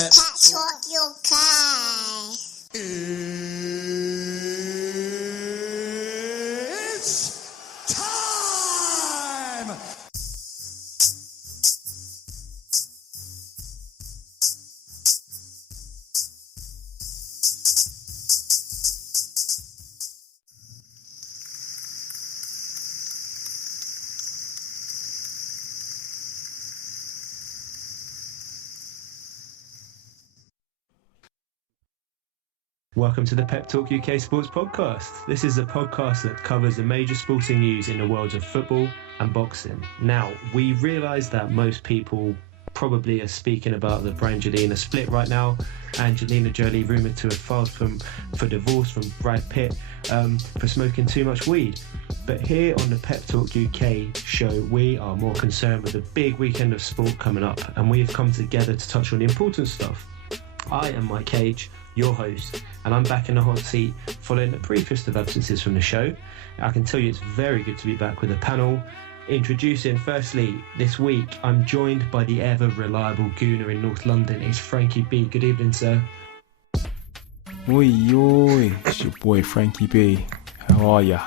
Pep Talk UK. It's time! Welcome to the Pep Talk UK Sports Podcast. This is a podcast that covers the major sporting news in the worlds of football and boxing. Now, we realise that most people probably are speaking about the Brangelina split right now. Angelina Jolie rumoured to have filed for divorce from Brad Pitt for smoking too much weed. But here on the Pep Talk UK show, we are more concerned with the big weekend of sport coming up, and we have come together to touch on the important stuff. I am Mike Cage, your host, and I'm back in the hot seat following the briefest of absences from the show. I can tell you it's very good to be back with a panel. Introducing firstly, this week I'm joined by the ever reliable gooner in North London. It's Frankie B. Good evening, sir. Oi, it's your boy Frankie B. How are ya?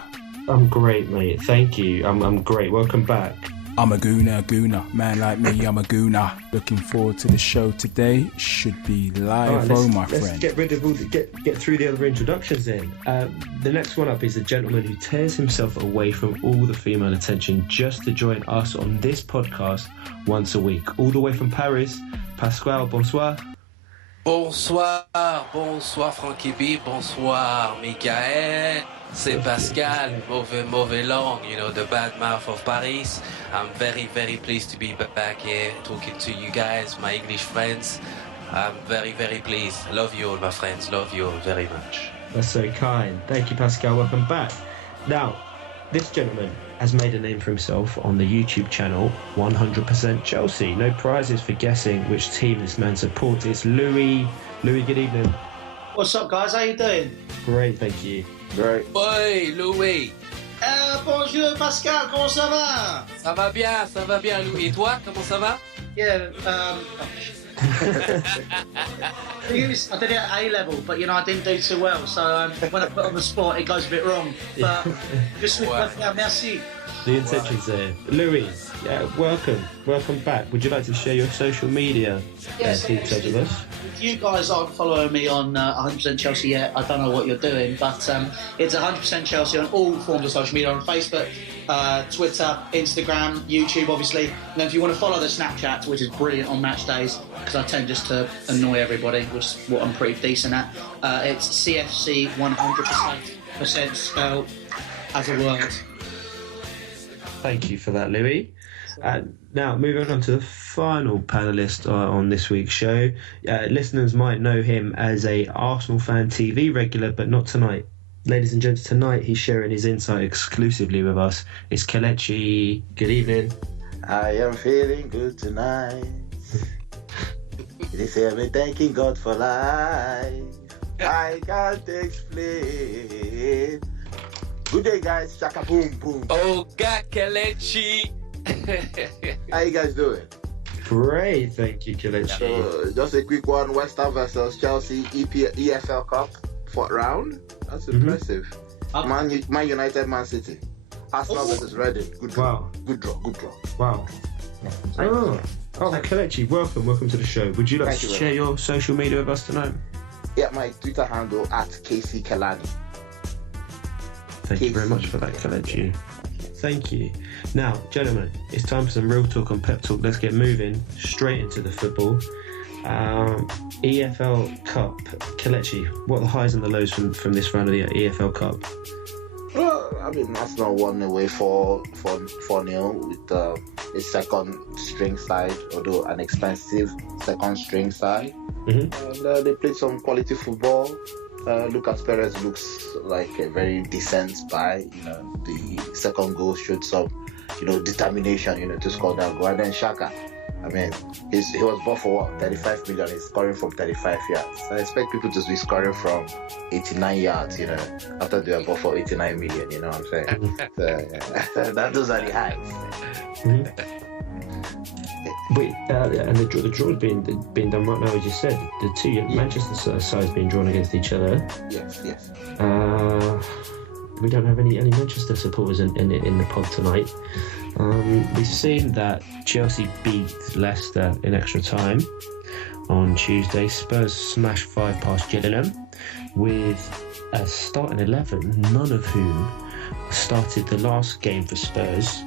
I'm great, mate. Thank you. I'm great. Welcome back. I'm a gooner. Man like me, I'm a gooner. Looking forward to the show today. Should be live, my friend. Let's get rid of all get through the other introductions then. The next one up is a gentleman who tears himself away from all the female attention just to join us on this podcast once a week. All the way from Paris, Pasquale, bonsoir. Bonsoir Frankie B, bonsoir Michael, c'est Pascal, mauvais langue, you know, the bad mouth of Paris. I'm very, very pleased to be back here talking to you guys, my English friends. I'm very, very pleased. Love you all, my friends, love you all very much. That's so kind. Thank you, Pascal. Welcome back. Now, this gentleman has made a name for himself on the YouTube channel 100% Chelsea. No prizes for guessing which team this man supports. It's Louie. Louie, good evening. What's up, guys? How you doing? Great, thank you. Great. Oi, Louie. Bonjour, Pascal. Comment ça va? Ça va bien, Louie. Et toi, comment ça va? Yeah. I did it at A level, but you know I didn't do too well. So when I put on the spot, it goes a bit wrong. But just merci. The intention's there. Louie, welcome back. Would you like to share your social media details with us? If you guys aren't following me on 100% Chelsea yet, I don't know what you're doing, but it's 100% Chelsea on all forms of social media, on Facebook, Twitter, Instagram, YouTube, obviously. And then if you want to follow the Snapchat, which is brilliant on match days, because I tend just to annoy everybody, which is what I'm pretty decent at. It's CFC 100% spelled as a word. Thank you for that, Louie. Now, moving on to the final panellist on this week's show. Listeners might know him as a Arsenal fan TV regular, but not tonight. Ladies and gents, tonight he's sharing his insight exclusively with us. It's Kelechi. Good evening. I am feeling good tonight. They say me thanking God for life. I can't explain. Good day, guys. Shaka boom boom. Oh, God, Kelechi. How you guys doing? Great, thank you, Kelechi. So, just a quick one. West Ham versus Chelsea EFL Cup 4th round. That's impressive. Man United, Man City. Arsenal versus Reading. Good draw. Good draw. Wow. Oh, Kelechi, welcome to the show. Would you like to share your social media with us tonight? Yeah, my Twitter handle @KC Kelani. Thank you very much for that, Kelechi. Thank you. Now, gentlemen, it's time for some real talk on Pep Talk. Let's get moving straight into the football. EFL Cup. Kelechi, what are the highs and the lows from this round of the EFL Cup? Well, I mean, Arsenal won away 4-0 with a second string side, although an expensive second string side. Mm-hmm. And they played some quality football. Lucas Perez looks like a very decent buy. You know, the second goal showed some, determination, to score that goal. And then Xhaka, I mean, he was bought for 35 million. He's scoring from 35 yards. So I expect people to be scoring from 89 yards, after they were bought for 89 million, you know what I'm saying? So, those are the highs. Mm-hmm. And the draw's being done right now, as you said. The two Manchester sides being drawn against each other. Yes. We don't have any Manchester supporters in the pod tonight. We've seen that Chelsea beat Leicester in extra time on Tuesday. Spurs smashed 5 past Gillingham with a starting 11, none of whom started the last game for Spurs.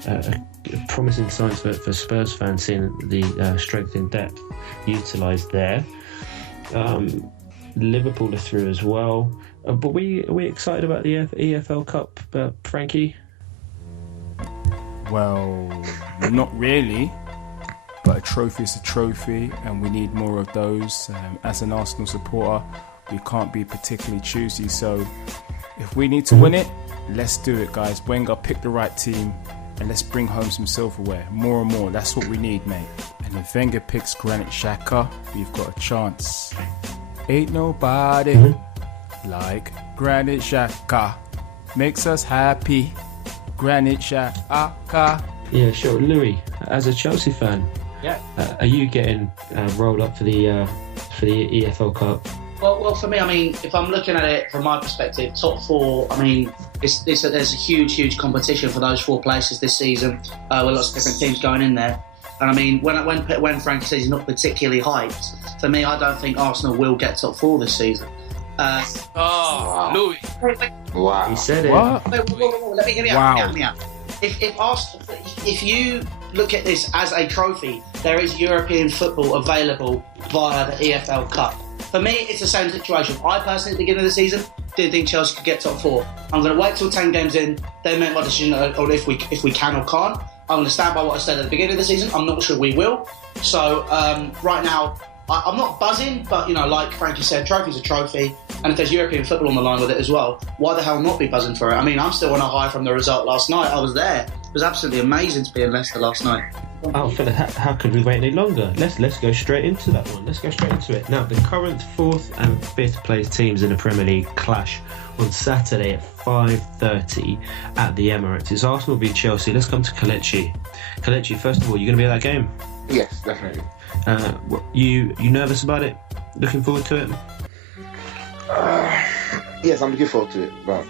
Promising signs for Spurs fans, seeing the strength in depth utilised there. Liverpool are through as well. But are we excited about the EFL Cup, Frankie? Well, not really. But a trophy is a trophy, and we need more of those. As an Arsenal supporter, we can't be particularly choosy. So if we need to win it, let's do it, guys. Wenger, pick the right team, and let's bring home some silverware. More and more. That's what we need, mate. And if Wenger picks Granit Xhaka, we've got a chance. Ain't nobody like Granit Xhaka. Makes us happy. Granit Xhaka. Yeah, sure. Louie, as a Chelsea fan, are you getting rolled up for the EFL Cup? Well, for me, I mean, if I'm looking at it from my perspective, top 4, I mean, there's a huge competition for those 4 places this season, with lots of different teams going in there. And I mean, when Frankie says he's not particularly hyped, for me, I don't think Arsenal will get top 4 this season. Louie. Wow. He said it. What? Let me hear me out. If you look at this as a trophy, there is European football available via the EFL Cup. For me, it's the same situation. I personally, at the beginning of the season, didn't think Chelsea could get top 4. I'm going to wait till 10 games in, then make my decision on if we can or can't. I'm going to stand by what I said at the beginning of the season. I'm not sure we will. So right now, I'm not buzzing, but, like Frankie said, trophy's a trophy. And if there's European football on the line with it as well, why the hell not be buzzing for it? I mean, I'm still on a high from the result last night. I was there. It was absolutely amazing to be in Leicester last night. Oh, Philip, how could we wait any longer? Let's go straight into that one. Let's go straight into it. Now, the current 4th and 5th place teams in the Premier League clash on Saturday at 5:30 at the Emirates. It's Arsenal v Chelsea. Let's come to Kelechi. Kelechi, first of all, you going to be at that game? Yes, definitely. You nervous about it? Looking forward to it? Yes, I'm looking forward to it, but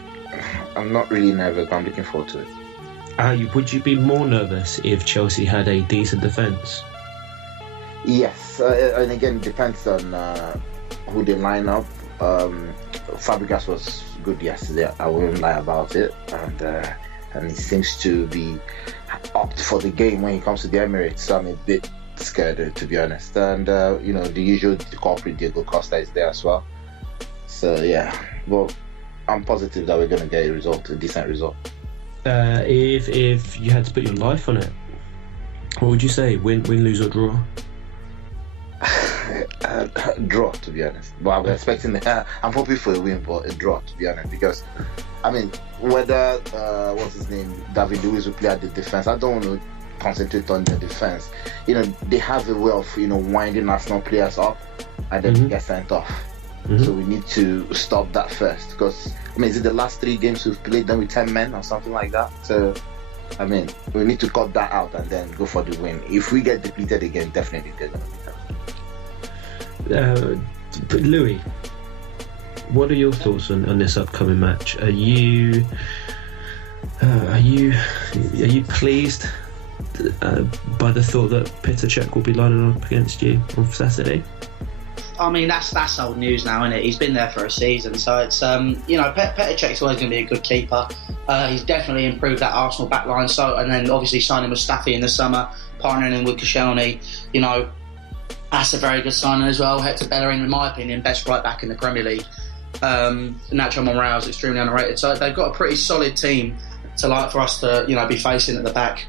I'm not really nervous, but I'm looking forward to it. Would you be more nervous if Chelsea had a decent defence? Yes, and again, it depends on who they line up. Fabregas was good yesterday, I wouldn't lie about it, and he seems to be up for the game when he comes to the Emirates, so I'm a bit scared, to be honest. And the usual culprit Diego Costa is there as well. So yeah, but I'm positive that we're going to get a decent result. If you had to put your life on it, what would you say? Win, lose or draw? Draw, to be honest. But I'm expecting I'm hoping for a win, but a draw, to be honest, because I mean, whether what's his name, David Luiz will play at the defense, I don't want to concentrate on the defense. They have a way of winding Arsenal players up and then get sent off. So we need to stop that first, because I mean, is it the last 3 games we've played them with 10 men or something like that? So I mean, we need to cut that out and then go for the win. If we get depleted again, definitely they're going to beat us. Louis, what are your thoughts on this upcoming match? Are you pleased by the thought that Petr Cech will be lining up against you on Saturday? I mean, that's old news now, isn't it? He's been there for a season, so it's Petr Cech's always going to be a good keeper. He's definitely improved that Arsenal backline. So, and then obviously signing Mustafi in the summer, partnering with Koscielny, that's a very good signing as well. Hector Bellerin, in my opinion, best right back in the Premier League. Nacho Monreal is extremely underrated. So they've got a pretty solid team for us to be facing at the back.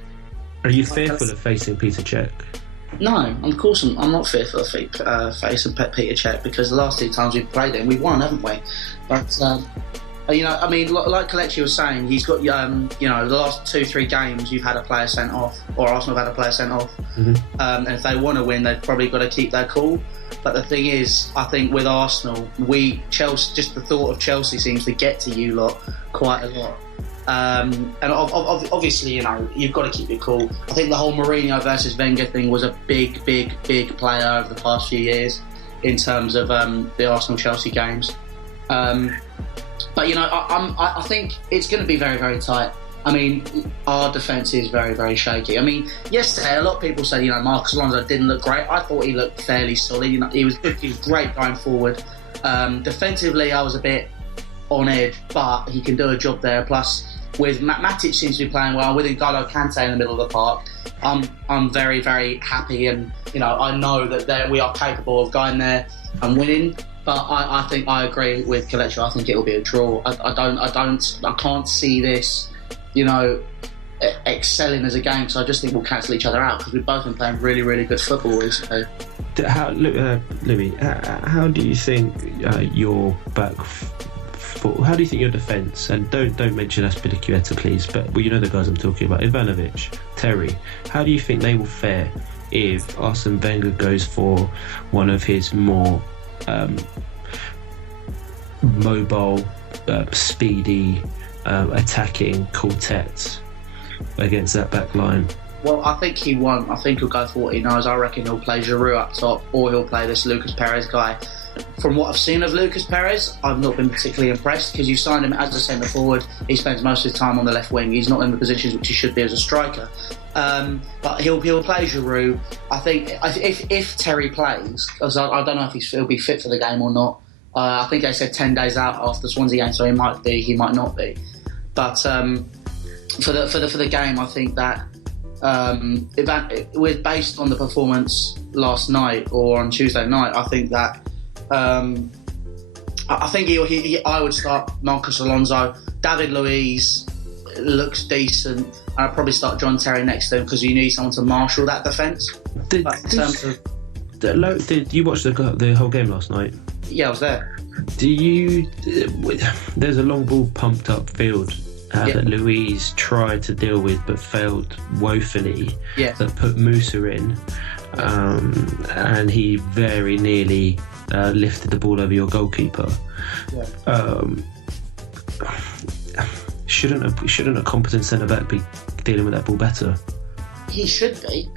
Are you fearful of facing Petr Cech? No, of course I'm not fearful of facing Petr Cech, because the last 2 times we've played him, we've won, haven't we? But I mean, like Kelechi was saying, he's got the last 2-3 games you've had a player sent off, or Arsenal have had a player sent off. And if they want to win, they've probably got to keep their cool. But the thing is, I think with Arsenal, Chelsea, just the thought of Chelsea seems to get to you lot quite a lot. Obviously, you know, you've got to keep it cool. I think the whole Mourinho versus Wenger thing was a big player over the past few years in terms of the Arsenal-Chelsea games. But, you know, I think it's going to be very, very tight. I mean, our defence is very, very shaky. I mean, yesterday, a lot of people said, you know, Marcos Alonso didn't look great. I thought he looked fairly solid. You know, he was great going forward. Defensively, I was a bit on edge, but he can do a job there. Plus, with Matic seems to be playing well. With N'Golo Kante in the middle of the park, I'm very, very happy. And, you know, I know that we are capable of going there and winning. But I think I agree with Kelechi. I think it will be a draw. I can't see this, you know, excelling as a game, so I just think we'll cancel each other out because we've both been playing really, really good football recently. Louie, how do you think your back four? How do you think your defence? And don't mention Azpilicueta, please. But well, you know the guys I'm talking about: Ivanovic, Terry. How do you think they will fare if Arsene Wenger goes for one of his more mobile, speedy, attacking quartets against that back line? Well, I think he won't. I think he'll go for what he knows. I reckon he'll play Giroud up top, or he'll play this Lucas Perez guy. From what I've seen of Lucas Perez, I've not been particularly impressed because you've signed him as a centre forward. He spends most of his time on the left wing. He's not in the positions which he should be as a striker. But he'll play Giroud. I think if Terry plays, because I don't know if he'll be fit for the game or not. I think they said 10 days out after the Swansea game, so he might be, he might not be. But for the game, I think that based on the performance last night or on Tuesday night, I think that I think I would start Marcos Alonso. David Luiz looks decent, and I'd probably start John Terry next to him because you need someone to marshal that defence. Did you watch the whole game last night? Yeah, I was there. There's a long ball pumped up field that Luiz tried to deal with but failed woefully, that put Musa in, and he very nearly lifted the ball over your goalkeeper. Shouldn't a competent centre-back be dealing with that ball better? He should be.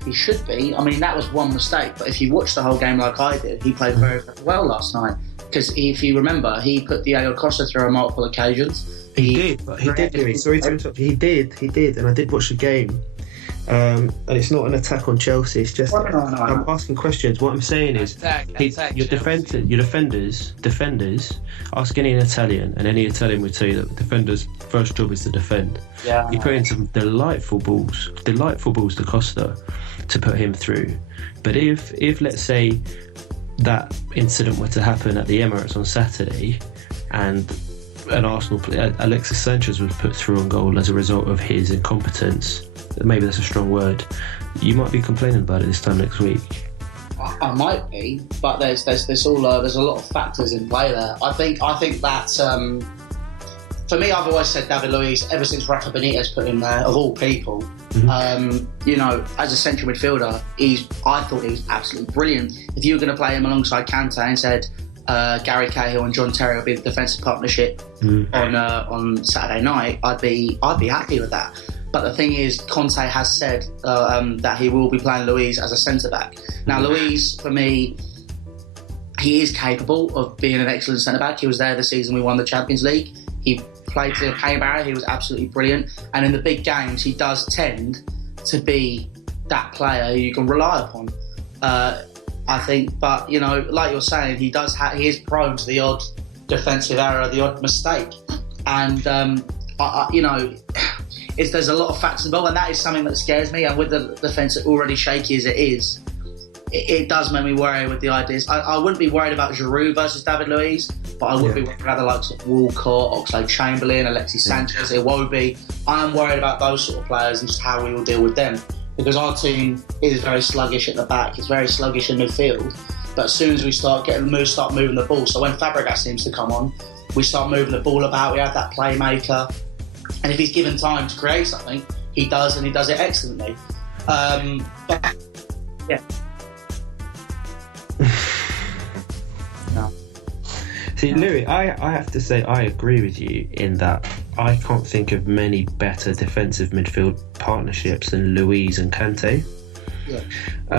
I mean, that was one mistake, but if you watch the whole game like I did, he played very, very well last night. Because if you remember, he put Diego Costa through on multiple occasions. He did, Louie. Sorry to interrupt you. He did, and I did watch the game. And it's not an attack on Chelsea. It's just I'm asking questions. What I'm saying is, your defenders. Ask any Italian, and any Italian would tell you that the defender's first job is to defend. Yeah, you put in some delightful balls to Costa to put him through. But if let's say that incident were to happen at the Emirates on Saturday, and an Arsenal player, Alexis Sanchez, was put through on goal as a result of his incompetence, maybe that's a strong word, you might be complaining about it this time next week. I might be, but there's a lot of factors in play there. I think that for me, I've always said David Luiz ever since Rafa Benitez put him there, of all people. You know, as a central midfielder, I thought he was absolutely brilliant. If you were going to play him alongside Kante and said Gary Cahill and John Terry will be the defensive partnership on Saturday night, I'd be happy with that. But the thing is, Conte has said that he will be playing Luiz as a centre-back. Now, Luiz, for me, he is capable of being an excellent centre-back. He was there the season we won the Champions League. He played to the pain barrier. He was absolutely brilliant. And in the big games, he does tend to be that player who you can rely upon, I think. But, you know, like you're saying, he is prone to the odd defensive error, the odd mistake. And, you know, there's a lot of factors involved, and that is something that scares me. And with the defence already shaky as it is, it does make me worry with the ideas. I wouldn't be worried about Giroud versus David Luiz, but I would be worried about the likes of Walcott, Oxlade-Chamberlain, Alexis Sanchez, Iwobi. I am worried about those sort of players and just how we will deal with them, because our team is very sluggish at the back. It's very sluggish in midfield. But as soon as we start moving the ball, so when Fabregas seems to come on, we start moving the ball about. We have that playmaker, and if he's given time to create something, he does, and he does it excellently. But yeah. No. See, Louie, I have to say I agree with you in that I can't think of many better defensive midfield partnerships than Louie and Kante. Yeah.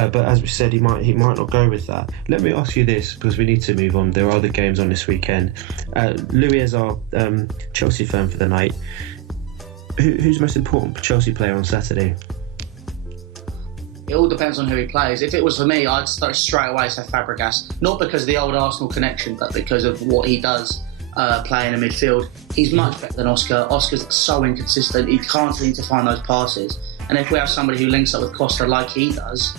But as we said, he might not go with that. Let me ask you this, because we need to move on. There are other games on this weekend. Louie is our Chelsea fan for the night. Who's the most important Chelsea player on Saturday? It all depends on who he plays. If it was for me, I'd start straight away say Fabregas. Not because of the old Arsenal connection, but because of what he does playing in midfield. He's much better than Oscar. Oscar's so inconsistent. He can't seem to find those passes. And if we have somebody who links up with Costa like he does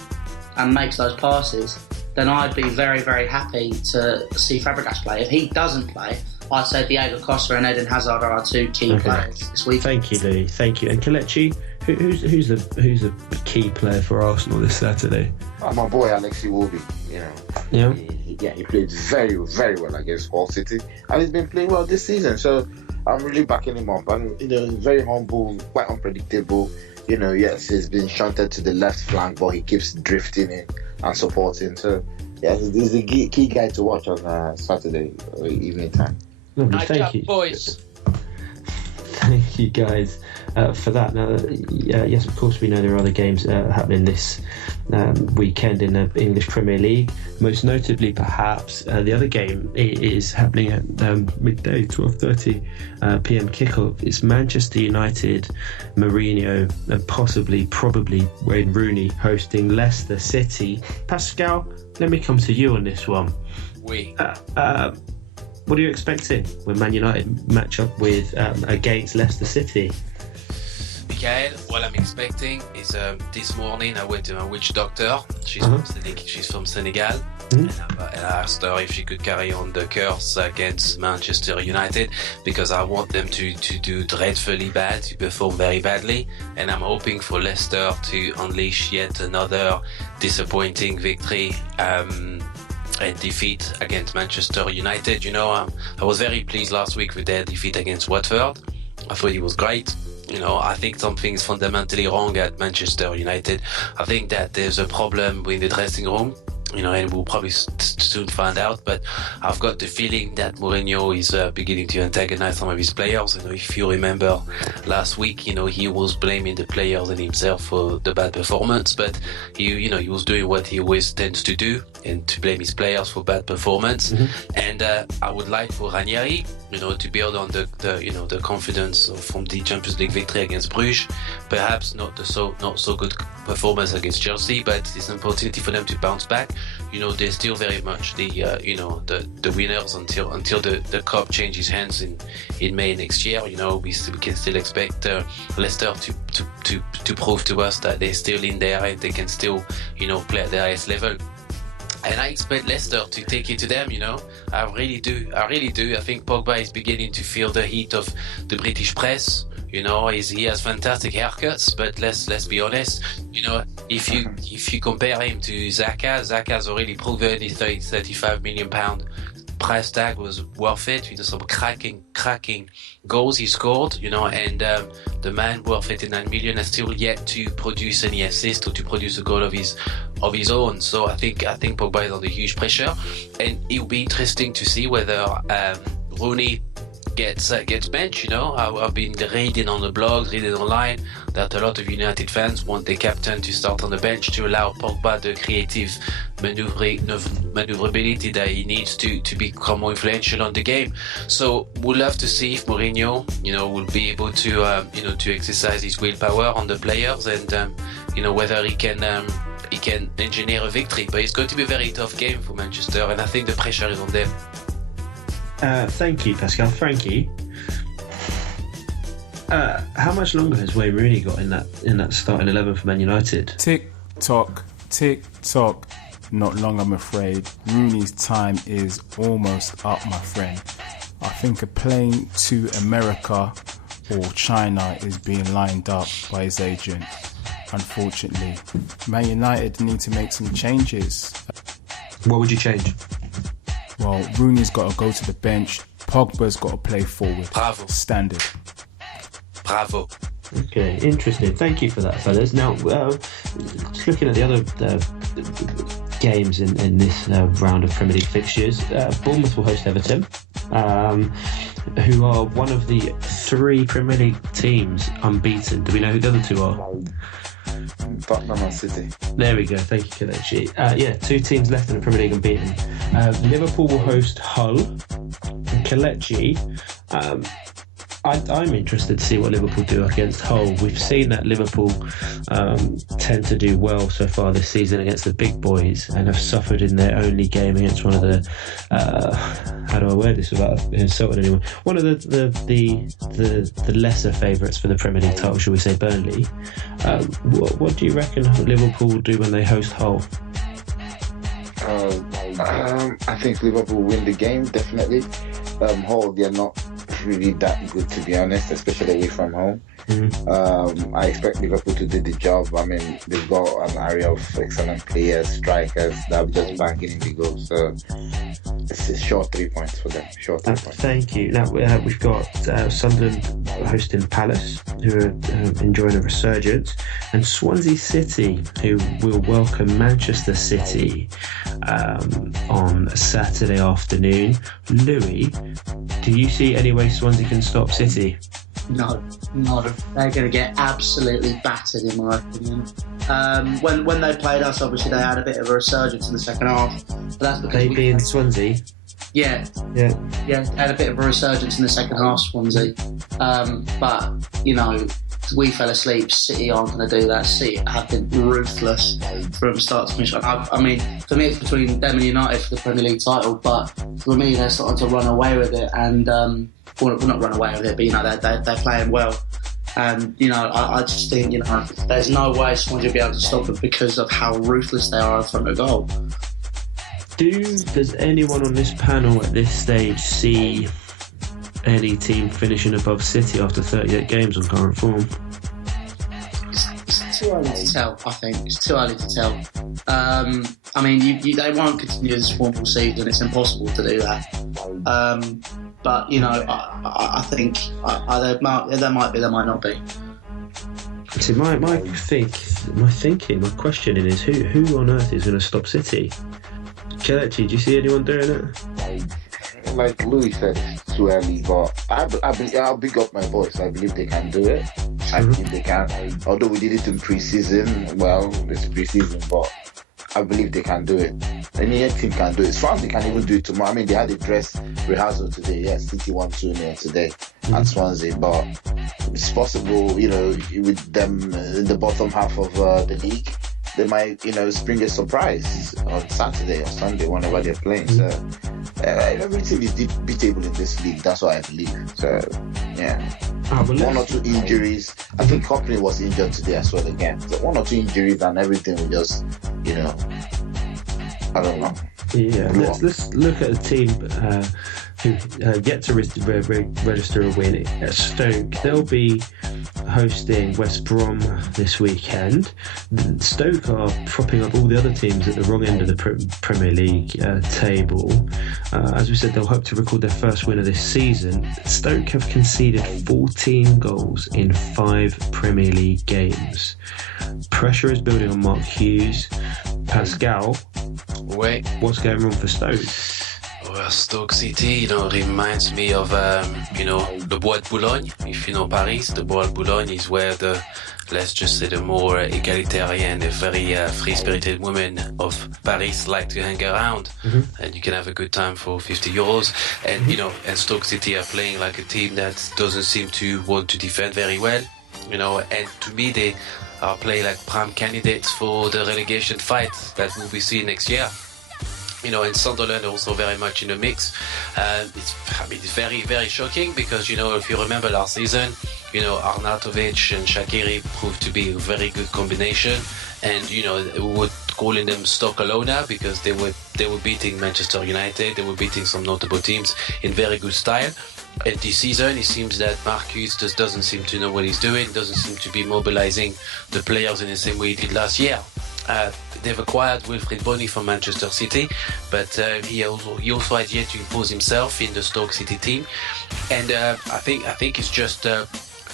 and makes those passes, then I'd be very, very happy to see Fabregas play. If he doesn't play, I'd say Diego Costa and Eden Hazard are our two key players this week. Thank you, Louie. Thank you. And Kelechi, who's the key player for Arsenal this Saturday? My boy Alexi Iwobi, he played very, very well against Hull City, and he's been playing well this season. So I'm really backing him up. And very humble, quite unpredictable. Yes, he's been shunted to the left flank, but he keeps drifting in and supporting. So yeah, he's the key guy to watch on Saturday evening time. Lovely, thank you, boys. Thank you guys for that. Now, yes, of course, we know there are other games happening this weekend in the English Premier League. Most notably, perhaps, the other game is happening at midday, 12:30 p.m. kickoff. It's Manchester United, Mourinho, and probably Wayne Rooney hosting Leicester City. Pascal, let me come to you on this one. Oui. What are you expecting when Man United match up with against Leicester City? Michael, what I'm expecting is this morning I went to my witch doctor. She's from Senegal. And I asked her if she could carry on the curse against Manchester United, because I want them to do dreadfully bad, to perform very badly, and I'm hoping for Leicester to unleash yet another disappointing victory and defeat against Manchester United. I was very pleased last week with their defeat against Watford. I thought it was great. I think something's fundamentally wrong at Manchester United. I think that there's a problem in the dressing room, and we'll probably soon find out. But I've got the feeling that Mourinho is beginning to antagonize some of his players. If you remember last week, he was blaming the players and himself for the bad performance. But he was doing what he always tends to do, and to blame his players for bad performance. And I would like for Ranieri, to build on the confidence from the Champions League victory against Bruges. Perhaps not so good performance against Chelsea, but it's an opportunity for them to bounce back. They're still very much the winners until the cup changes hands in May next year. We can still expect Leicester to prove to us that they're still in there and they can still play at their highest level. And I expect Leicester to take it to them, I really do. I think Pogba is beginning to feel the heat of the British press. He has fantastic haircuts, but let's be honest. If you compare him to Xhaka's already proven his £35 million price tag was worth it. Some cracking goals he scored. And the man worth 89 million has still yet to produce any assist or to produce a goal of his own. So I think Pogba is under huge pressure, and it will be interesting to see whether Rooney gets benched. I've been reading on the blogs, reading online, that a lot of United fans want the captain to start on the bench to allow Pogba the creative maneuverability that he needs to become more influential on the game. So we'll have to see if Mourinho, will be able to exercise his willpower on the players, and whether he can engineer a victory. But it's going to be a very tough game for Manchester, and I think the pressure is on them. Thank you, Pascal. Frankie, how much longer has Wayne Rooney got in that starting 11 for Man United? Tick tock. Not long, I'm afraid. Rooney's time is almost up, my friend. I think a plane to America or China is being lined up by his agent. Unfortunately, Man United need to make some changes. What would you change? Well, Rooney's got to go to the bench. Pogba's got to play forward. Bravo. Standard. Bravo. Okay, interesting. Thank you for that, fellas. Now, just looking at the other games in this round of Premier League fixtures, Bournemouth will host Everton. who are one of the 3 Premier League teams unbeaten. Do we know who the other 2 are? Tottenham and City. There we go. Thank you, Kelechi. 2 teams left in the Premier League unbeaten. Liverpool will host Hull. And Kelechi. I'm interested to see what Liverpool do against Hull. We've seen that Liverpool tend to do well so far this season against the big boys, and have suffered in their only game against one of the how do I word this without insulting anyone? One of the lesser favourites for the Premier League title, shall we say, Burnley. What do you reckon Liverpool will do when they host Hull? I think Liverpool will win the game, definitely. Hull, they're not really that good, to be honest, especially away from home. I expect Liverpool to do the job. I mean, they've got an area of excellent players, strikers that are just banking in the goal. So it's a short 3 points for them. Short 3 points. Thank you. Now we've got Sunderland hosting Palace, who are enjoying a resurgence, and Swansea City, who will welcome Manchester City on Saturday afternoon. Louie, do you see any way Swansea can stop City? No. They're going to get absolutely battered, in my opinion. When they played us, obviously they had a bit of a resurgence in the second half. But that's because they being Swansea. Yeah, had a bit of a resurgence in the second half, Swansea. But we fell asleep. City aren't going to do that. City have been ruthless from start to finish. I mean, for me, it's between them and United for the Premier League title. But for me, they're starting to run away with it, and well, not run away with it, but they're playing well. And I just think there's no way Swansea will be able to stop it because of how ruthless they are in front of goal. Does anyone on this panel at this stage see any team finishing above City after 38 games on current form? It's too early to tell, I think. It's too early to tell. I mean, they won't continue this form all season. It's impossible to do that. But, I think there might be, there might not be. See, my questioning is who on earth is going to stop City? Kelechi, do you see anyone doing it? Like Louis said, it's too early, but I'll big up my boys. I believe they can do it. I believe they can. Although we did it in pre-season, it's pre-season, but I believe they can do it. Any team can do it. Swansea can even do it tomorrow. I mean, they had a dress rehearsal today. Yes, City won 2-0 today at Swansea, but it's possible, with them in the bottom half of the league, they might, spring a surprise on Saturday or Sunday, whenever they're playing. So every team is beatable in this league. That's what I believe. So yeah, one or two injuries. I think Company was injured today as well again. So 1 or 2 injuries and everything will just, I don't know. Yeah, let's look at a team who yet to register a win. At Stoke, they'll be hosting West Brom this weekend. Stoke are propping up all the other teams at the wrong end of the Premier League table. As we said, they'll hope to record their first win of this season. Stoke have conceded 14 goals in 5 Premier League games. Pressure is building on Mark Hughes. Pascal, what's going wrong for Stoke? Well, Stoke City, reminds me of, the Bois de Boulogne. If you know Paris, the Bois de Boulogne is where let's just say the more egalitarian, the very free-spirited women of Paris like to hang around. And you can have a good time for €50. And, and Stoke City are playing like a team that doesn't seem to want to defend very well. And to me, they are playing like prime candidates for the relegation fight that will be seen next year. And Sunderland also very much in the mix. It's very, very shocking because, if you remember last season, Arnautovic and Shaqiri proved to be a very good combination. And, we were calling them Stoke Alona because they were beating Manchester United. They were beating some notable teams in very good style. And this season, it seems that Marcus just doesn't seem to know what he's doing, doesn't seem to be mobilizing the players in the same way he did last year. They've acquired Wilfried Bony from Manchester City, but he also had yet to impose himself in the Stoke City team. And I think it's just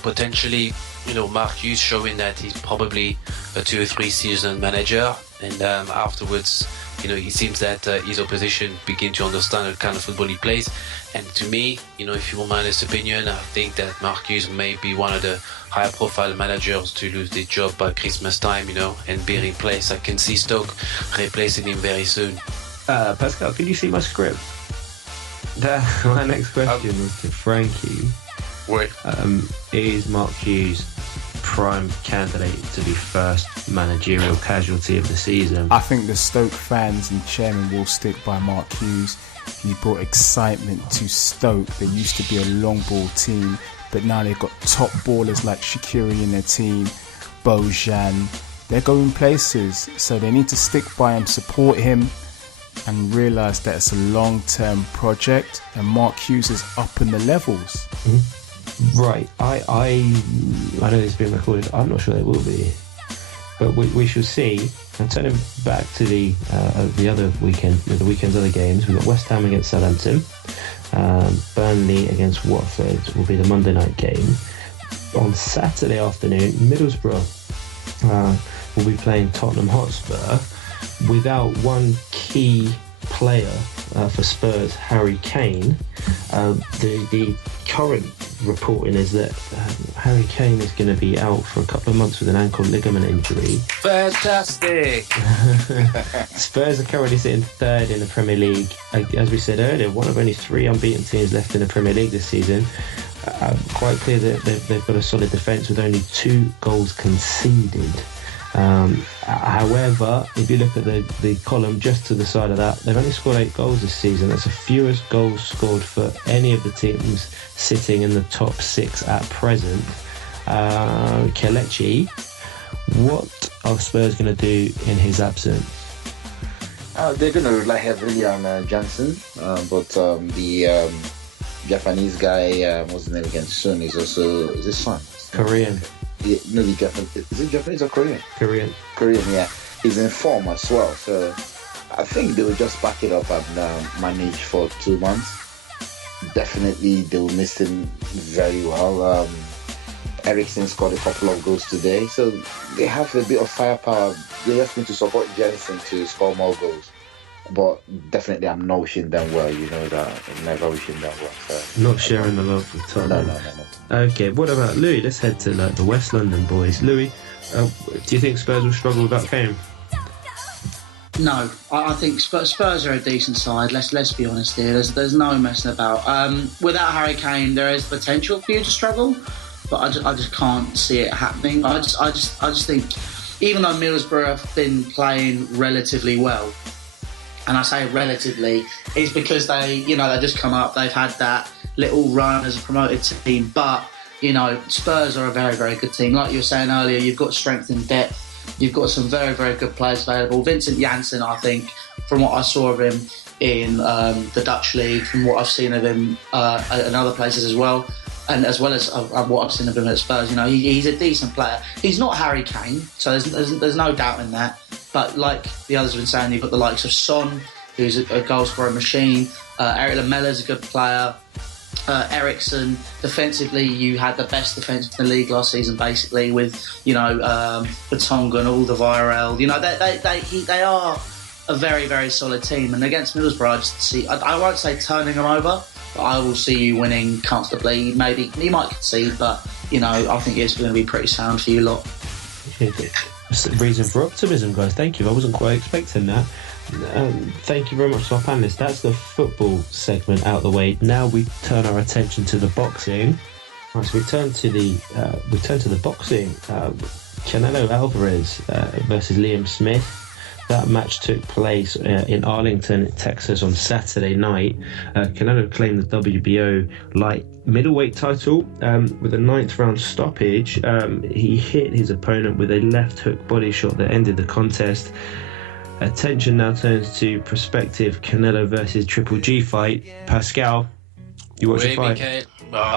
potentially, Mark Hughes showing that he's probably a 2 or 3 season manager, and afterwards, he seems that his opposition begin to understand the kind of football he plays. And to me, if you want my honest opinion, I think that Mark Hughes may be one of the higher profile managers to lose their job by Christmas time, and be replaced. I can see Stoke replacing him very soon. Pascal, can you see my script? My next question was to Frankie. Wait. Is Mark Hughes prime candidate to be first managerial casualty of the season? I think the Stoke fans and chairman will stick by Mark Hughes. He brought excitement to Stoke. They used to be a long ball team, but now they've got top ballers like Shaqiri in their team, Bojan. They're going places, so they need to stick by him, support him, and realise that it's a long-term project, and Mark Hughes is up in the levels. Mm-hmm. Right. I know this has been recorded. I'm not sure it will be, but we shall see. And turning back to the other weekend, the weekend's other games, we've got West Ham against Southampton, Burnley against Watford will be the Monday night game. On Saturday afternoon, Middlesbrough will be playing Tottenham Hotspur without one key player for Spurs, Harry Kane. The current reporting is that Harry Kane is going to be out for a couple of months with an ankle ligament injury. Fantastic! Spurs are currently sitting third in the Premier League. As we said earlier, one of only 3 unbeaten teams left in the Premier League this season. Quite clear that they've got a solid defence with only 2 goals conceded. However, if you look at the column just to the side of that, they've only scored 8 goals this season. That's the fewest goals scored for any of the teams sitting in the top 6 at present. Kelechi, what are Spurs going to do in his absence? They're going to rely heavily on Johnson, but the Japanese guy, what's his name again? Son is also his son. Korean. Yeah, no, the Japanese. Is it Japanese or Korean? Korean, yeah. He's in form as well, so I think they will just back it up and manage for 2 months. Definitely, they will miss him very well. Eriksen scored a couple of goals today, so they have a bit of firepower. They just need to support Jensen to score more goals. But definitely, I'm not wishing them well. You know that I'm never wishing them well. So. Not sharing the love with Tottenham. No. Okay, what about Louie? Let's head to the West London boys. Louie, do you think Spurs will struggle without Kane? No, I think Spurs are a decent side. Let's be honest here. There's no messing about. Without Harry Kane, there is potential for you to struggle, but I just can't see it happening. I just think, even though Middlesbrough have been playing relatively well, and I say relatively, it's because they just come up. They've had that little run as a promoted team, but Spurs are a very, very good team. Like you were saying earlier, you've got strength in depth. You've got some very, very good players available. Vincent Janssen, I think, from what I saw of him in the Dutch league, from what I've seen of him in other places as well, and as well as what I've seen of him at Spurs, he's a decent player. He's not Harry Kane, so there's no doubt in that. But like the others have been saying, you've got the likes of Son, who's a goal scorer machine. Eric Lamella's a good player. Eriksen, defensively, you had the best defence in the league last season, basically, with Batonga and all the Virel. They are a very, very solid team. And against Middlesbrough, I won't say turning them over, but I will see you winning comfortably. Maybe you might concede, but I think it's going to be pretty sound for you lot. Reason for optimism, guys. Thank you. I wasn't quite expecting that. Thank you very much to our panelists. That's the football segment out the way. Now we turn our attention to the boxing. Right, so we turn to the boxing. Canelo Alvarez versus Liam Smith. That match took place in Arlington, Texas on Saturday night. Canelo claimed the WBO light middleweight title with a 9th round stoppage. He hit his opponent with a left hook body shot that ended the contest. Attention now turns to prospective Canelo versus Triple G fight. Pascal, you watch the fight?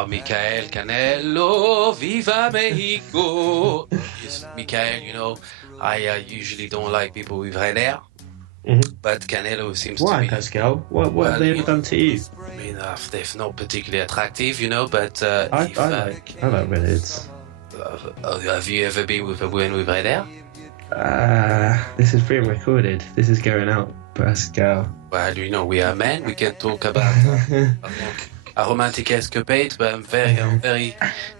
Mikael Canelo, Viva Mexico. Yes, Mikael, I usually don't like people with red hair, But Canelo seems Why, to be... Pascal? What have they ever done to you? I mean, they're not particularly attractive, but... I like redheads. Have you ever been with a woman with red hair? This is being recorded. This is going out, Pascal. Well, we are men. We can talk about a romantic escapade, but I'm very,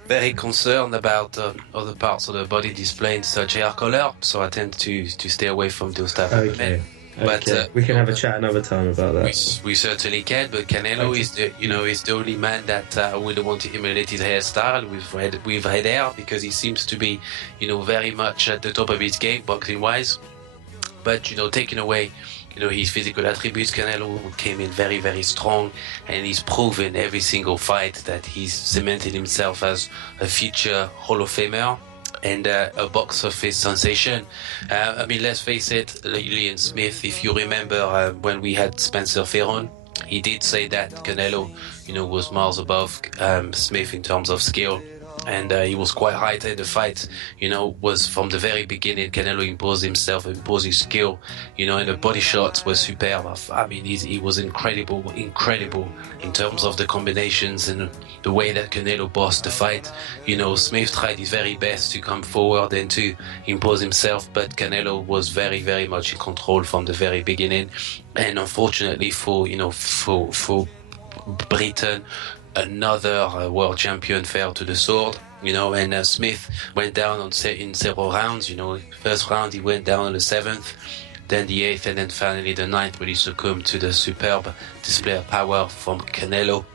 very concerned about other parts of the body displaying such hair color. So I tend to stay away from those type of men. But we can have a chat another time about that. We certainly can. But Canelo is the only man that would want to emulate his hairstyle with red hair, because he seems to be very much at the top of his game boxing wise. But taking away his physical attributes, Canelo came in very, very strong, and he's proven every single fight that he's cemented himself as a future Hall of Famer and a box office sensation. I mean, let's face it, Lee Smith, if you remember when we had Spencer Ferron, he did say that Canelo, was miles above Smith in terms of skill. And he was quite high in the fight, was from the very beginning. Canelo imposed himself, imposed his skill, and the body shots were superb. I mean, he was incredible in terms of the combinations and the way that Canelo bossed the fight. Smith tried his very best to come forward and to impose himself, but Canelo was very, very much in control from the very beginning. And unfortunately for Britain, another world champion fell to the sword, and Smith went down in several rounds. First round he went down on the 7th, then the 8th, and then finally the 9th, where he succumbed to the superb display of power from Canelo.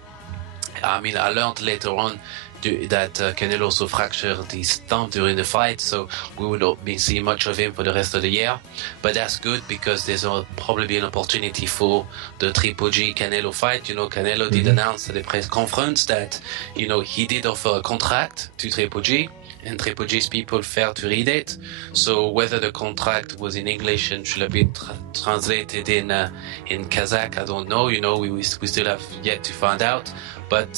I mean, I learned later on that Canelo also fractured his thumb during the fight, so we will not be seeing much of him for the rest of the year. But that's good, because there's probably an opportunity for the Triple G Canelo fight. Canelo did announce at the press conference that he did offer a contract to Triple G, and Triple G's people failed to read it. So whether the contract was in English and should have been translated in Kazakh, I don't know. We still have yet to find out. But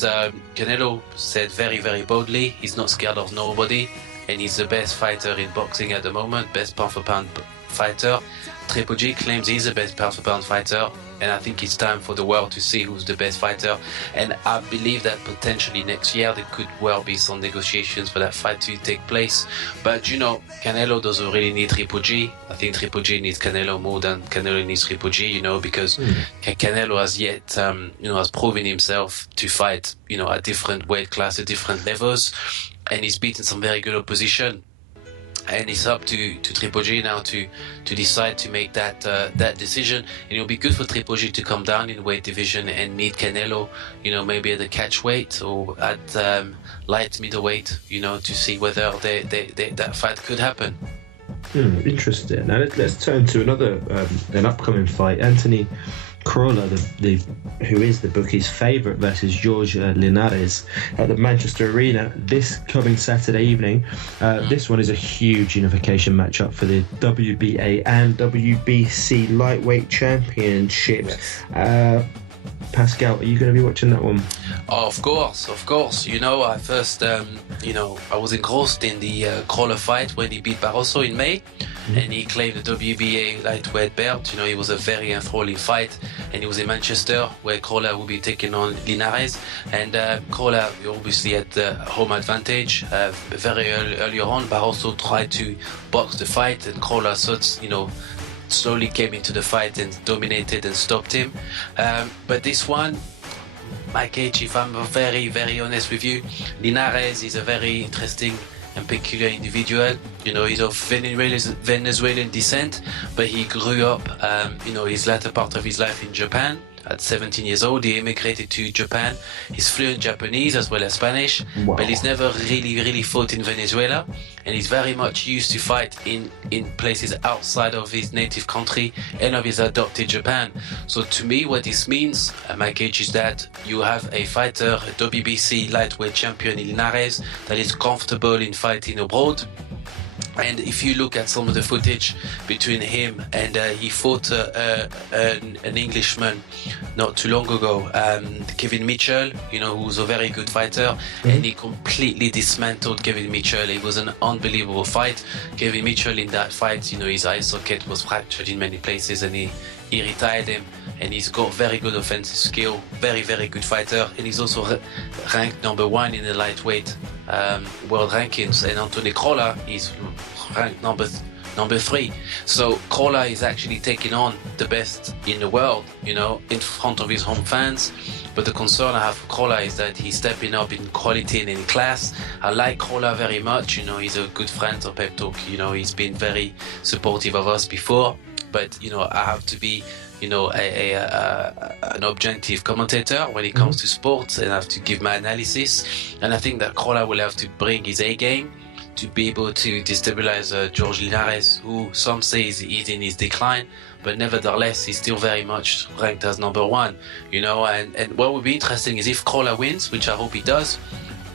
Canelo said very, very boldly, he's not scared of nobody, and he's the best fighter in boxing at the moment, best pound-for-pound fighter. Triple G claims he's the best pound-for-pound fighter, and I think it's time for the world to see who's the best fighter. And I believe that potentially next year there could well be some negotiations for that fight to take place. But Canelo doesn't really need Triple G. I think Triple G needs Canelo more than Canelo needs Triple G, because Canelo has yet, has proven himself to fight, at different weight classes, different levels, and he's beaten some very good opposition. And it's up to Triple G now to decide to make that decision. And it'll be good for Triple G to come down in weight division and meet Canelo, maybe at the catch weight or at light middleweight, to see whether that fight could happen. Interesting. Now let's turn to another an upcoming fight. Anthony Crawler, who is the bookie's favourite, versus George Linares at the Manchester Arena this coming Saturday evening. This one is a huge unification matchup for the WBA and WBC lightweight championships. Yes. Pascal, are you going to be watching that one? Of course. I first, I was engrossed in the Crawler fight when he beat Barroso in May, and he claimed the WBA lightweight belt. It was a very enthralling fight, and it was in Manchester, where Crawler will be taking on Linares. And Crawler obviously had the home advantage. Very earlier on, Barroso tried to box the fight, and Crawler slowly came into the fight and dominated and stopped him. But this one, Mike H, if I'm very, very honest with you, Linares is a very interesting and peculiar individual. He's of Venezuelan descent, but he grew up, his latter part of his life in Japan. At 17 years old, he immigrated to Japan. He's fluent Japanese as well as Spanish, but he's never really fought in Venezuela, and he's very much used to fight in places outside of his native country and of his adopted Japan. So to me, what this means, my gauge, is that you have a fighter, a WBC lightweight champion in Linares, that is comfortable in fighting abroad, And if you look at some of the footage between him and he fought an Englishman not too long ago, Kevin Mitchell, who's a very good fighter, and he completely dismantled Kevin Mitchell. It was an unbelievable fight. Kevin Mitchell in that fight, his eye socket was fractured in many places, and he retired him. And he's got very good offensive skill, very, very good fighter, and he's also ranked number 1 in the lightweight world rankings. And Anthony Crolla is ranked number 3. So Crolla is actually taking on the best in the world, in front of his home fans. But the concern I have for Crolla is that he's stepping up in quality and in class. I like Crolla very much. He's a good friend of Pep Talk. He's been very supportive of us before. But, I have to be an objective commentator when it comes to sports, and I have to give my analysis. And I think that Crolla will have to bring his A game to be able to destabilize George Linares, who some say is in his decline, but nevertheless he's still very much ranked as number 1. And what would be interesting is if Crolla wins, which I hope he does.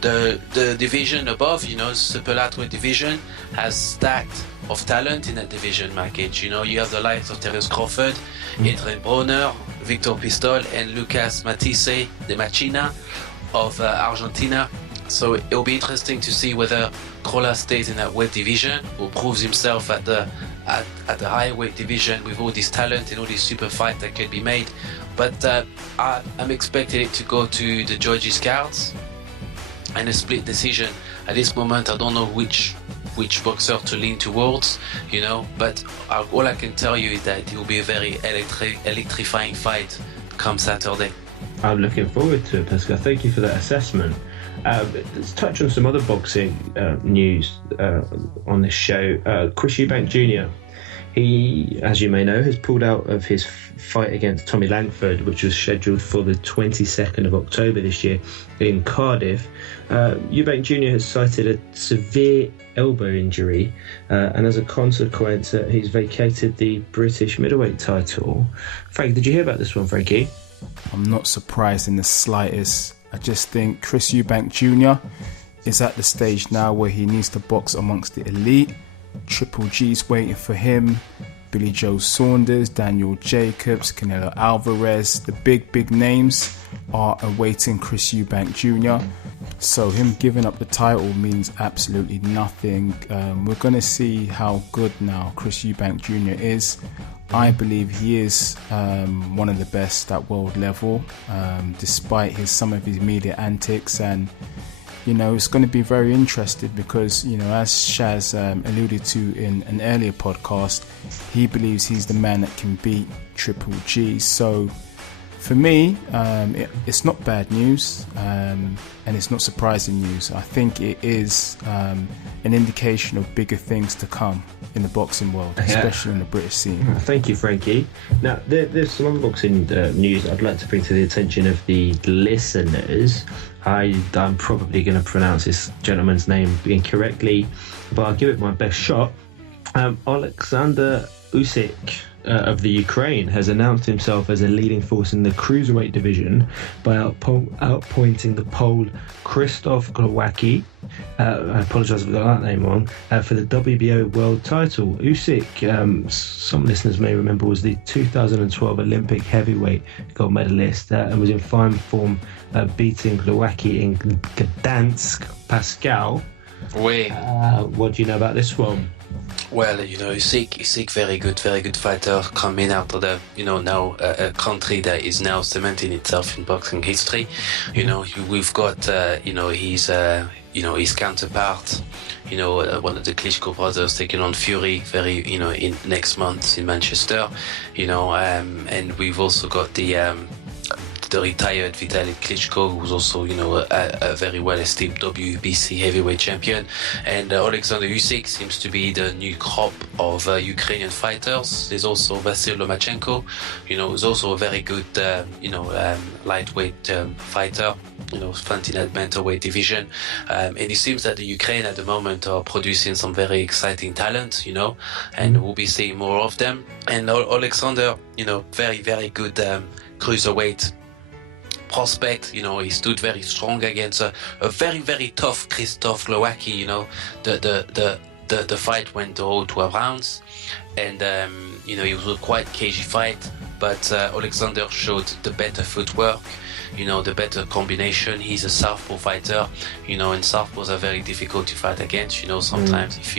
The division above, the super lightweight division, has stacked of talent in that division package. You have the likes of Terence Crawford, Adrian Broner, Victor Pistol, and Lucas Matisse de Machina of Argentina. So it'll be interesting to see whether Crolla stays in that weight division or proves himself at the higher weight division with all this talent and all this super fight that can be made. But I'm expecting it to go to the judges' cards and a split decision. At this moment, I don't know which boxer to lean towards, but all I can tell you is that it will be a very electrifying fight come Saturday. I'm looking forward to it, Pascal. Thank you for that assessment. Let's touch on some other boxing news on this show. Chris Eubank Jr. He, as you may know, has pulled out of his fight against Tommy Langford, which was scheduled for the 22nd of October this year in Cardiff. Eubank Jr. has cited a severe elbow injury, and as a consequence, he's vacated the British middleweight title. Frank, did you hear about this one, Frankie? I'm not surprised in the slightest. I just think Chris Eubank Jr. is at the stage now where he needs to box amongst the elite. Triple G's waiting for him. Billy Joe Saunders, Daniel Jacobs, Canelo Alvarez. The big names are awaiting Chris Eubank Jr. So him giving up the title means absolutely nothing. We're going to see how good now Chris Eubank Jr. is. I believe he is one of the best at world level, despite some of his media antics. And it's going to be very interesting because, as Shaz alluded to in an earlier podcast, he believes he's the man that can beat Triple G. So for me, it's not bad news, and it's not surprising news. I think it is an indication of bigger things to come in the boxing world, especially in the British scene. Thank you, Frankie. Now, there's some other boxing news I'd like to bring to the attention of the listeners. I'm probably going to pronounce this gentleman's name incorrectly, but I'll give it my best shot. Alexander Usyk of the Ukraine has announced himself as a leading force in the cruiserweight division by outpointing the Pole Krzysztof Glowacki. I apologise if I got that name wrong. For the WBO world title. Usyk, some listeners may remember, was the 2012 Olympic heavyweight gold medalist and was in fine form, beating Glowacki in Gdansk. Pascal, what do you know about this one? Well, Usyk, very good fighter, coming out of the, now a country that is now cementing itself in boxing history. We've got, his counterpart, one of the Klitschko brothers taking on Fury in next month in Manchester, and we've also got the retired Vitaly Klitschko, who's also, a very well-esteemed WBC heavyweight champion. And Alexander Usyk seems to be the new crop of Ukrainian fighters. There's also Vasyl Lomachenko, who's also a very good, lightweight fighter, fighting at bantamweight division. And it seems that the Ukraine at the moment are producing some very exciting talent, and we'll be seeing more of them. And Alexander, very, very good cruiserweight prospect. He stood very strong against a very, very tough Krzysztof Glowacki, the fight went the whole 12 rounds, and it was a quite cagey fight, but Alexander showed the better footwork, the better combination. He's a southpaw fighter, and southpaws are very difficult to fight against. Sometimes if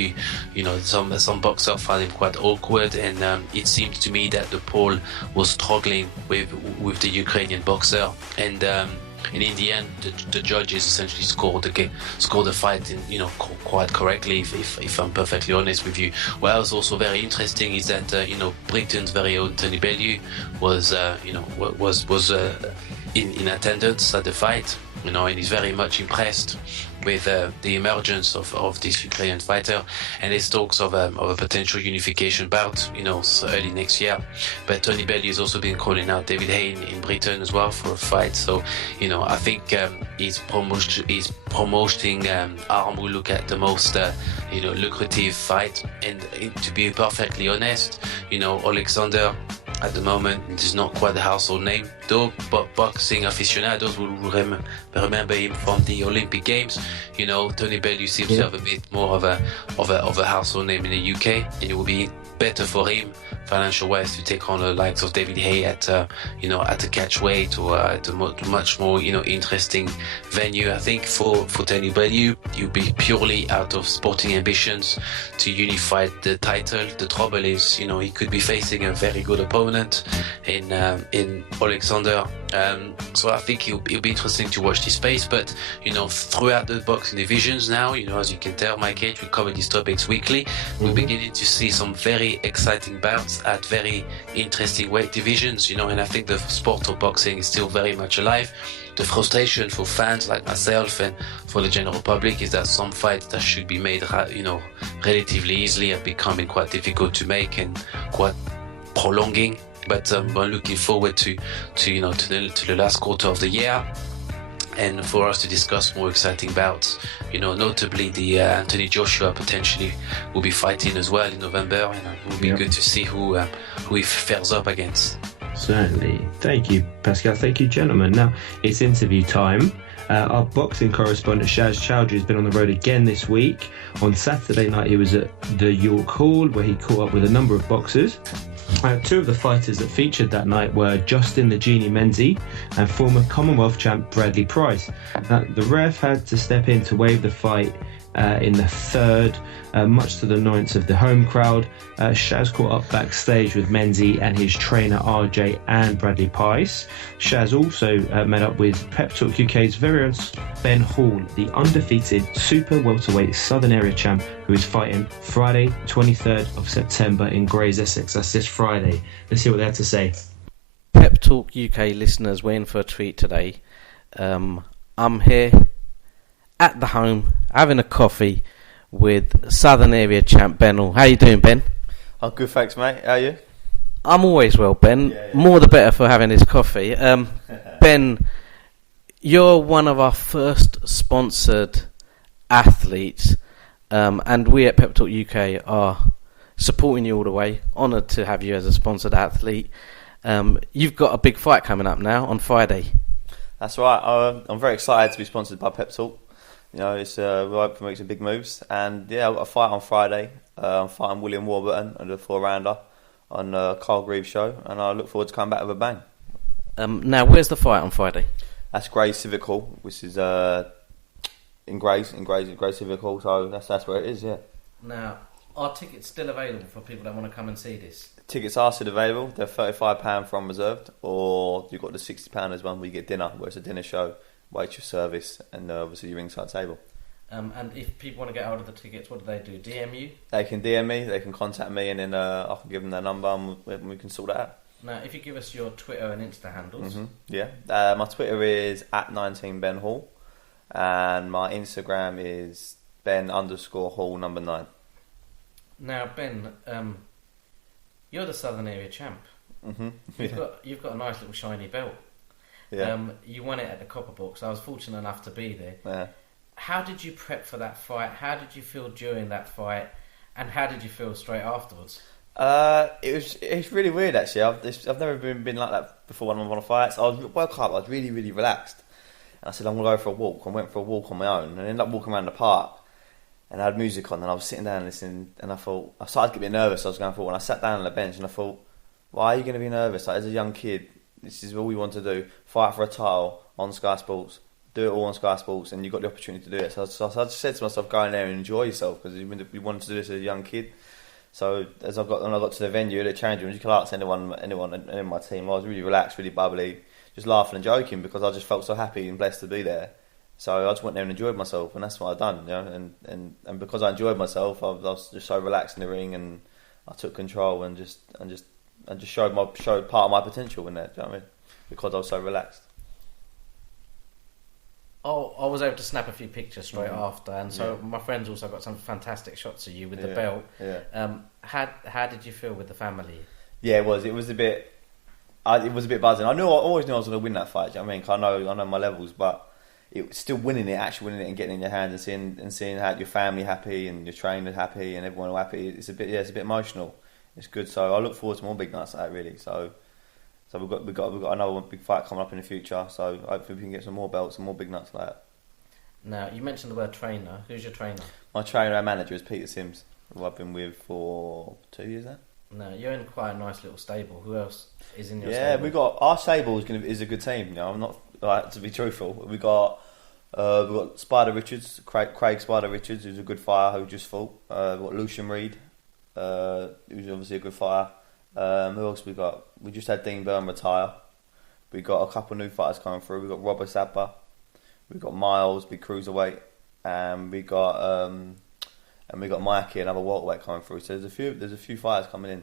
some boxers find him quite awkward, and it seems to me that the Paul was struggling with the Ukrainian boxer, and in the end, the judges essentially scored the fight, quite correctly. If I'm perfectly honest with you, what was also very interesting is that Britain's very own Tony Bellew was in attendance at the fight, and he's very much impressed with the emergence of this Ukrainian fighter, and there's talks of a potential unification bout, so early next year. But Tony Bellew has also been calling out David Haye in Britain as well for a fight. So, I think he's promoting arm will look at the most, lucrative fight. And to be perfectly honest, Alexander at the moment is not quite a household name, though, but boxing aficionados will remember him from the Olympic Games. Tony Bellew seems to have a bit more of a household name in the UK, and it will be better for him financial wise to take on the likes of David Haye at a catchweight or at a much more interesting venue. I think for Tony Bellew, you'll be purely out of sporting ambitions to unify the title. The trouble is, he could be facing a very good opponent in Alexander. So I think it'll be interesting to watch this space. But throughout the boxing divisions now, as you can tell, Mike H, we cover these topics weekly. We're beginning to see some very exciting bouts at very interesting weight divisions, and I think the sport of boxing is still very much alive. The frustration for fans like myself and for the general public is that some fights that should be made, relatively easily are becoming quite difficult to make and quite prolonging. But I'm looking forward to the last quarter of the year, and for us to discuss more exciting bouts. Notably the Anthony Joshua potentially will be fighting as well in November, and it will be good to see who he fares up against. Certainly. Thank you, Pascal. Thank you, gentlemen. Now it's interview time. Our boxing correspondent Shaz Chowdhury has been on the road again this week. On Saturday night he was at the York Hall, where he caught up with a number of boxers. Two of the fighters that featured that night were Justin the Geanie Menzie and former Commonwealth champ Bradley Price. The ref had to step in to waive the fight in the third, much to the annoyance of the home crowd. Shaz caught up backstage with Menzie and his trainer RJ and Bradley Price. Shaz also met up with Pep Talk UK's very own Ben Hall, the undefeated super welterweight Southern Area champ, who is fighting Friday 23rd of September in Grays, Essex. That's this Friday. Let's hear what they had to say. Pep Talk UK listeners, we're in for a treat today. I'm here at the home having a coffee with Southern Area champ Ben Hall. How you doing, Ben? I'm good, thanks, mate. How are you? I'm always well, Ben. Yeah. More the better for having this coffee. Ben, you're one of our first sponsored athletes, and we at Pep Talk UK are supporting you all the way. Honoured to have you as a sponsored athlete. You've got a big fight coming up now on Friday. That's right. I'm very excited to be sponsored by Pep Talk. It's we're hoping to make some big moves, and I've got a fight on Friday. I'm fighting William Warburton at the 4-rounder on Carl Greaves' show, and I look forward to coming back with a bang. Now, where's the fight on Friday? That's Grays Civic Hall, which is in Grays Civic Hall. So that's where it is. Yeah. Now, are tickets still available for people that want to come and see this? Tickets are still available. They're £35 from reserved, or you've got the £60 as one where you get dinner, where it's a dinner show, waitress service, and obviously your ringside table. And if people want to get hold of the tickets, what do they do? DM you? They can DM me, they can contact me, and then I can give them their number and we can sort that out. Now, if you give us your Twitter and Insta handles. Yeah. My Twitter is @19benhall, and my Instagram is Ben_Hall 9. Now, Ben, you're the Southern Area champ. You've got a nice little shiny belt. Yeah. You won it at the Copper Box. I was fortunate enough to be there. Yeah. How did you prep for that fight? How did you feel during that fight? And how did you feel straight afterwards? It was really weird, actually. I've never been like that before when I'm on a fight. So I woke up, I was really, really relaxed. And I said, I'm going to go for a walk. I went for a walk on my own and ended up walking around the park. and I had music on, and I was sitting down listening, and I started to get a bit nervous. I was going for, and I sat down on the bench, and I thought, why are you going to be nervous? Like, as a young kid, this is all we want to do: fight for a title on Sky Sports, do it all on Sky Sports, and you got the opportunity to do it. So I just said to myself, go in there and enjoy yourself, because you wanted to do this as a young kid. So when I got to the venue, the change room, you could ask anyone in my team. I was really relaxed, really bubbly, just laughing and joking, because I just felt so happy and blessed to be there. So I just went there and enjoyed myself, and that's what I've done, you know. And because I enjoyed myself, I was just so relaxed in the ring, and I took control and just showed part of my potential in there. Do you know what I mean? Because I was so relaxed. Oh, I was able to snap a few pictures straight after, and so my friends also got some fantastic shots of you with the belt. Yeah. How did you feel with the family? Yeah, it was a bit buzzing. I always knew I was going to win that fight. Do you know what I mean? 'Cause I know my levels, but it still actually winning it and getting it in your hands and seeing how your family happy and your trainer happy and everyone happy. It's a bit emotional. It's good. So I look forward to more big nights like that, really. So we've got another big fight coming up in the future. So hopefully we can get some more belts and more big nuts like that. Now, you mentioned the word trainer. Who's your trainer? My trainer and manager is Peter Sims, who I've been with for 2 years now. No, you're in quite a nice little stable. Who else is in your stable? stable? We got our stable is a good team. You know, I'm not like to be truthful. We got Spider Richards, Craig Spider Richards, who's a good fighter who just fought. We've got Lucian Reed, who's obviously a good fighter. Who else we got? We just had Dean Byrne retire. We got a couple of new fighters coming through. We got Robert Sabba. We got Miles, big cruiserweight, and we got Mikey, another welterweight coming through. So there's a few fighters coming in.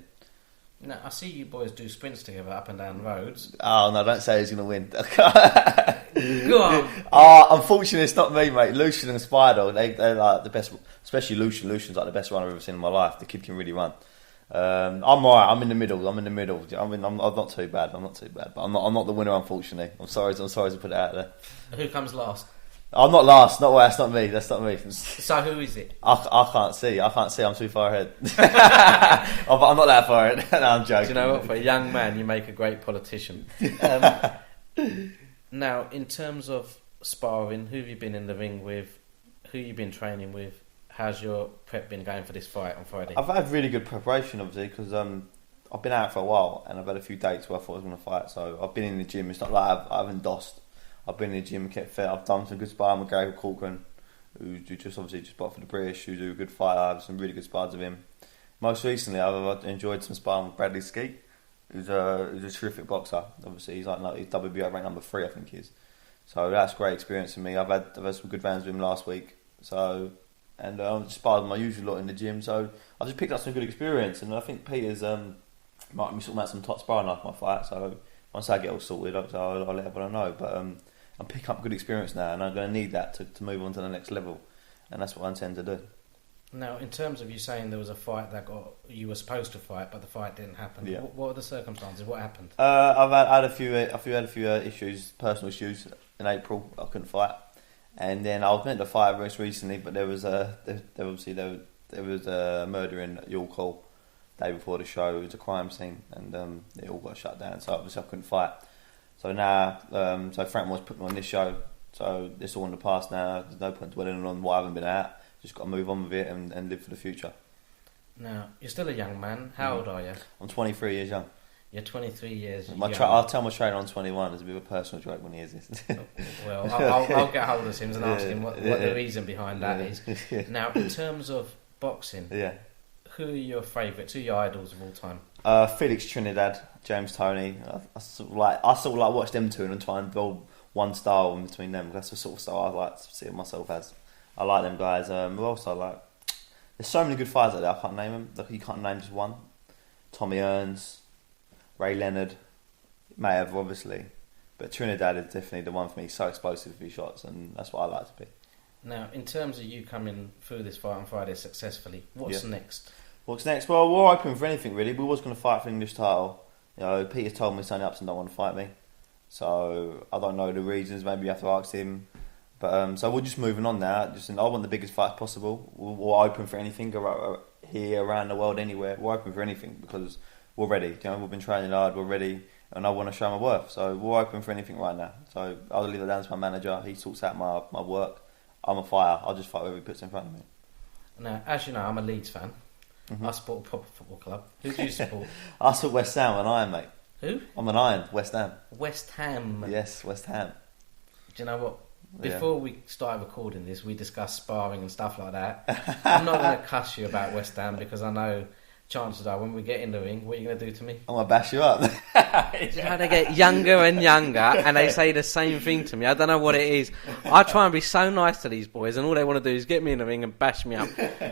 Now, I see you boys do sprints together up and down roads. Oh no! Don't say he's going to win. Go on. Unfortunately, it's not me, mate. Lucian and Spider, they're like the best. Especially Lucian. Lucian's like the best runner I've ever seen in my life. The kid can really run. I'm alright. I'm in the middle. I'm not too bad. But I'm not the winner, unfortunately. I'm sorry to put it out there. Who comes last? I'm not last. That's not me. So who is it? I can't see. I'm too far ahead. I'm not that far ahead. No, I'm joking. Do you know what? For a young man, you make a great politician. Now, in terms of sparring, who have you been in the ring with? Who have you been training with? How's your prep been going for this fight on Friday? I've had really good preparation, obviously, because I've been out for a while and I've had a few dates where I thought I was going to fight. So I've been in the gym. It's not like I haven't dossed. I've been in the gym and kept fit. I've done some good sparring with Gary Corcoran, who just fought for the British, who's a good fighter. I have some really good spars with him. Most recently, I've enjoyed some sparring with Bradley Skeet, who's a terrific boxer. Obviously, he's WBO ranked number 3, I think he is. So that's a great experience for me. I've had some good rounds with him last week. So, and I just sparred my usual lot in the gym. So I just picked up some good experience, and I think Peter's might be sorting out some top sparring after my fight. So once I get all sorted, I'll let everyone know. But I'm picking up good experience now, and I'm going to need that to move on to the next level, and that's what I intend to do. Now, in terms of you saying there was a fight you were supposed to fight, but the fight didn't happen. Yeah. What are the circumstances? What happened? I've had a few issues, personal issues in April. I couldn't fight, and then I was meant to fight most recently, but there was a murder in York Hall day before the show. It was a crime scene, and it all got shut down. So obviously I couldn't fight. So now, Frank Moore's put me on this show. So it's all in the past now. There's no point dwelling on what I haven't been at. Just got to move on with it and live for the future. Now, you're still a young man. How old are you? I'm 23 years young. You're 23 years young. I'll tell my trainer I'm 21. It's a bit of a personal joke when he hears this. Well, I'll get hold of him and ask him what the reason behind that is. Now, in terms of boxing, who are your favourites? Who are your idols of all time? Felix Trinidad, James Toney. I sort of like watch them two and try and build one style in between them. That's the sort of style I like to see myself as. I like them guys. Who else I like? There's so many good fighters out there. I can't name them. Like, you can't name just one. Tommy Earns, Ray Leonard, Mayev obviously, but Trinidad is definitely the one for me. He's so explosive with his shots, and that's what I like to be. Now, in terms of you coming through this fight on Friday successfully, what's next? What's next? Well, we're open for anything really. We was going to fight for the English title. You know, Peter told me Sonny Upton don't want to fight me, so I don't know the reasons. Maybe you have to ask him. But so we're just moving on now. I want the biggest fight possible. We're open for anything here, around the world, anywhere. We're open for anything because we're ready. You know, we've been training hard. We're ready, and I want to show my worth. So we're open for anything right now. So I'll leave it down to my manager. He sorts out my work. I'm a fighter. I'll just fight whoever he puts in front of me. Now, as you know, I'm a Leeds fan. I support a proper football club. Who do you support? I support West Ham. I'm an Iron, mate. Who? I'm an Iron. West Ham. West Ham. Yes, West Ham. Do you know what? Before we started recording this, we discussed sparring and stuff like that. I'm not going to cuss you about West Ham because I know chances are when we get in the ring, what are you going to do to me? I'm going to bash you up. You know, they get younger and younger and they say the same thing to me. I don't know what it is. I try and be so nice to these boys and all they want to do is get me in the ring and bash me up.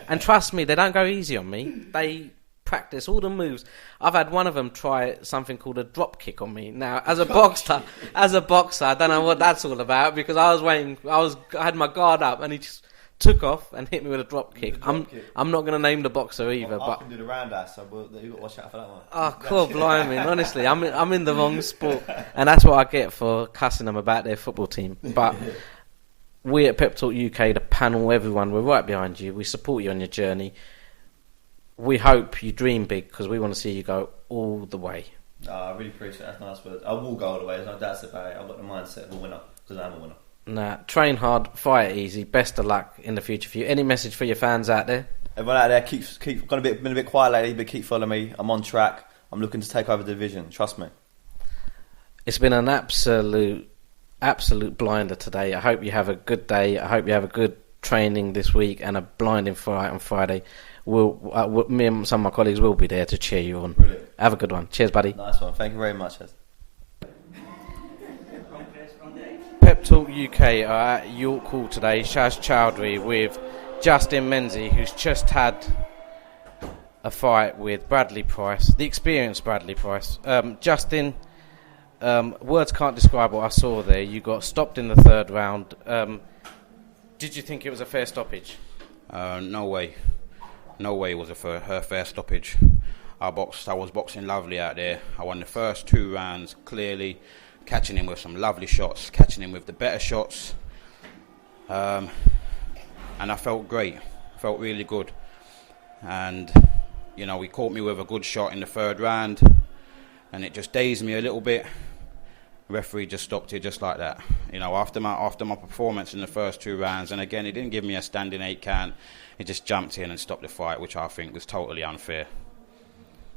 And trust me, they don't go easy on me. They practice all the moves. I've had one of them try something called a drop kick on me. Now, as a boxer, I don't know what that's all about because I had my guard up and he just took off and hit me with a drop kick. I'm not going to name the boxer either. I can do the roundhouse, so you've got to watch out for that one. Oh, cool, blimey. Honestly, I'm in the wrong sport. And that's what I get for cussing them about their football team. But we at Pep Talk UK, the panel, everyone, we're right behind you. We support you on your journey. We hope you dream big because we want to see you go all the way. I really appreciate that. That's nice words. I will go all the way. There's no doubt about it. I've got the mindset of a winner because I'm a winner. Nah, train hard, fight easy. Best of luck in the future for you. Any message for your fans out there? Everyone out there, keep been a bit quiet lately, but keep following me. I'm on track. I'm looking to take over the division. Trust me. It's been an absolute blinder today. I hope you have a good day. I hope you have a good training this week and a blinding fight on Friday. Me and some of my colleagues will be there to cheer you on. Brilliant. Have a good one. Cheers, buddy. Nice one. Thank you very much. Pep Talk UK are at York Hall today. Shaz Chowdhury with Justin Menzie, who's just had a fight with Bradley Price, the experienced Bradley Price. Justin, words can't describe what I saw there. You got stopped in the third round. Did you think it was a fair stoppage? No way. No way it was a fair stoppage. I was boxing lovely out there. I won the first 2 rounds clearly, catching him with some lovely shots, catching him with the better shots. And I felt great. Felt really good. And, you know, he caught me with a good shot in the third round, and it just dazed me a little bit. The referee just stopped it just like that. You know, after my performance in the first 2 rounds, and again, he didn't give me a standing 8 count. He just jumped in and stopped the fight, which I think was totally unfair.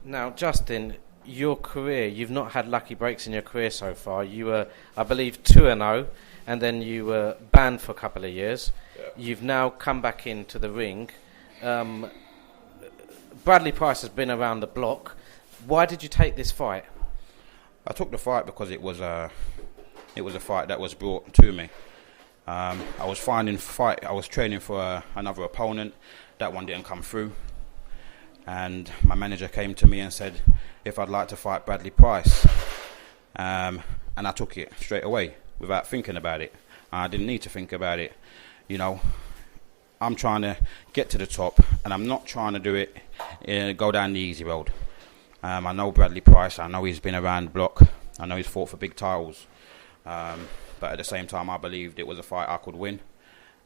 Now, Justin, your career, you've not had lucky breaks in your career so far. You were, I believe, 2-0, and then you were banned for a couple of years. Yeah. You've now come back into the ring. Bradley Price has been around the block. Why did you take this fight? I took the fight because it was a fight that was brought to me. I was training for another opponent. That one didn't come through, and my manager came to me and said if I'd like to fight Bradley Price, and I took it straight away without thinking about it. I didn't need to think about it. You know, I'm trying to get to the top, and I'm not trying to do it go down the easy road. I know Bradley Price. I know he's been around the block. I know he's fought for big titles. But at the same time, I believed it was a fight I could win.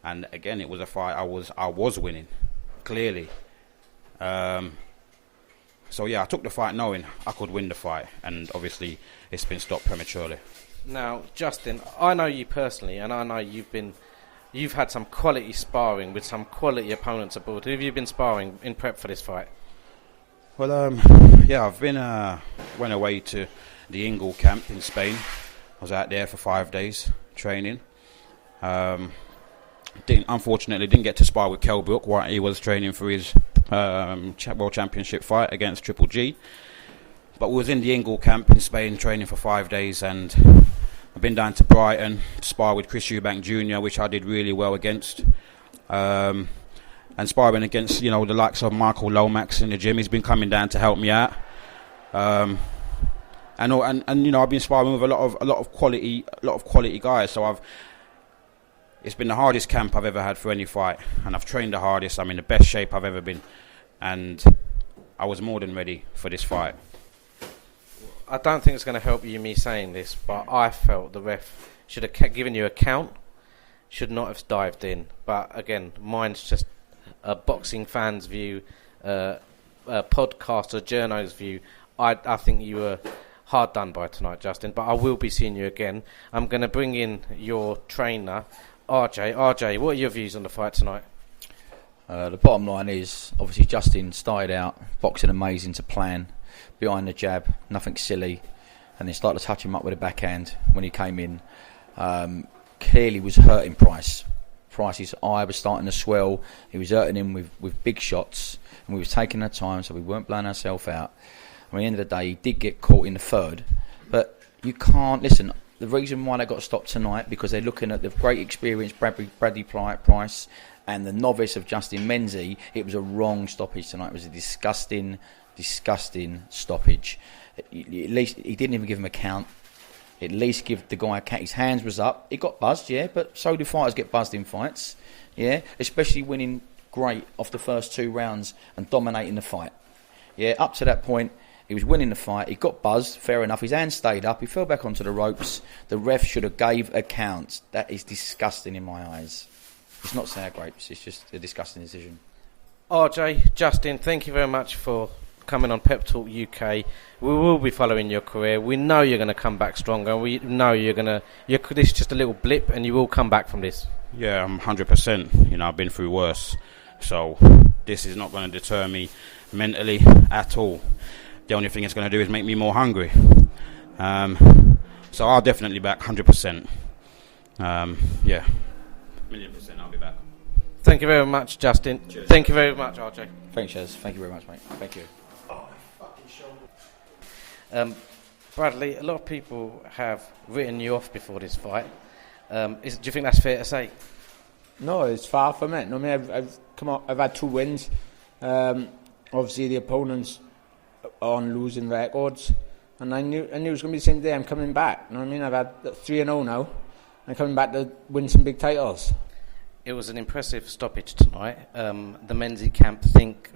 And again, it was a fight I was winning, clearly. So yeah, I took the fight knowing I could win the fight. And obviously, it's been stopped prematurely. Now, Justin, I know you personally, and I know you've had some quality sparring with some quality opponents abroad. Who have you been sparring in prep for this fight? Well, yeah, I've went away to the Ingle camp in Spain. I was out there for 5 days training. Unfortunately, didn't get to spar with Kell Brook while he was training for his World Championship fight against Triple G. But we was in the Ingle camp in Spain training for 5 days, and I've been down to Brighton to spar with Chris Eubank Jr., which I did really well against. And sparring against, you know, the likes of Michael Lomax in the gym. He's been coming down to help me out. And you know, I've been sparring with a lot of quality guys. So it's been the hardest camp I've ever had for any fight, and I've trained the hardest. I'm in the best shape I've ever been, and I was more than ready for this fight. I don't think it's going to help you me saying this, but I felt the ref should have given you a count, should not have dived in. But again, mine's just a boxing fan's view, a podcaster, journo's view. I think you were hard done by tonight, Justin, but I will be seeing you again. I'm going to bring in your trainer, RJ. RJ, what are your views on the fight tonight? The bottom line is, obviously, Justin started out boxing amazing to plan, behind the jab, nothing silly, and then started to touch him up with a backhand when he came in. Clearly was hurting Price. Price's eye was starting to swell. He was hurting him with big shots, and we was taking our time, so we weren't blowing ourselves out. At the end of the day, he did get caught in the third, but you can't listen. The reason why they got stopped tonight, because they're looking at the great experience Bradley Price and the novice of Justin Menzie. It was a wrong stoppage tonight. It was a disgusting stoppage. At least he didn't even give him a count. At least give the guy a count. His hands was up. He got buzzed, yeah, but so do fighters get buzzed in fights, yeah, especially winning great off the first 2 rounds and dominating the fight. Yeah, up to that point, he was winning the fight. He got buzzed, fair enough. His hands stayed up. He fell back onto the ropes. The ref should have gave a count. That is disgusting in my eyes. It's not sour grapes. It's just a disgusting decision. RJ, Justin, thank you very much for coming on Pep Talk UK. We will be following your career. We know you're going to come back stronger. We know this is just a little blip, and you will come back from this. Yeah, I'm 100%. You know, I've been through worse. So this is not going to deter me mentally at all. The only thing it's going to do is make me more hungry. So I'll definitely back 100%. Yeah. 1,000,000%, I'll be back. Thank you very much, Justin. Cheers. Thank you very much, RJ. Thanks, Chaz. Thank you very much, mate. Thank you. Bradley, a lot of people have written you off before this fight. Do you think that's fair to say? No, it's far from it. I mean, I've had 2 wins. Obviously, the opponents on losing records, and I knew it was going to be the same day. I'm coming back. You know what I mean? I've had 3-0 now. I'm coming back to win some big titles. It was an impressive stoppage tonight. The Menzie camp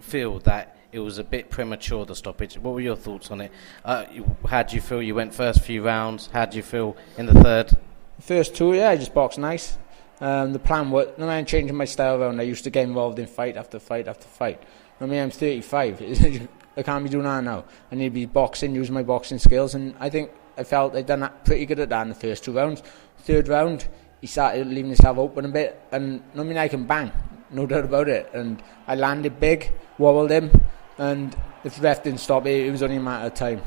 feel that it was a bit premature, the stoppage. What were your thoughts on it? How do you feel you went first few rounds? How do you feel in the third? The first 2, yeah, I just boxed nice. The plan was, I'm changing my style around. I used to get involved in fight after fight after fight. I mean, I'm 35. I can't be doing that now. I need to be boxing, using my boxing skills, and I felt I'd done that pretty good at that in the first 2 rounds. Third round, he started leaving himself open a bit, and I can bang, no doubt about it. And I landed big, wobbled him, and if the ref didn't stop it, it was only a matter of time.